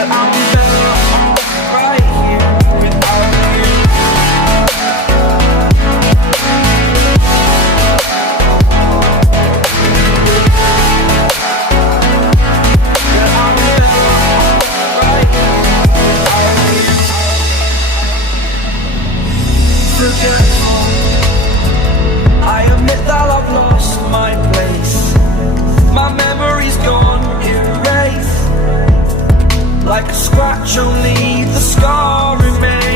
that I'm better off right here without you. That I'm better off right here without you. Forgetful, I admit that I've lost my place. My memory's gone erased. Like a scratch, only the scar remains.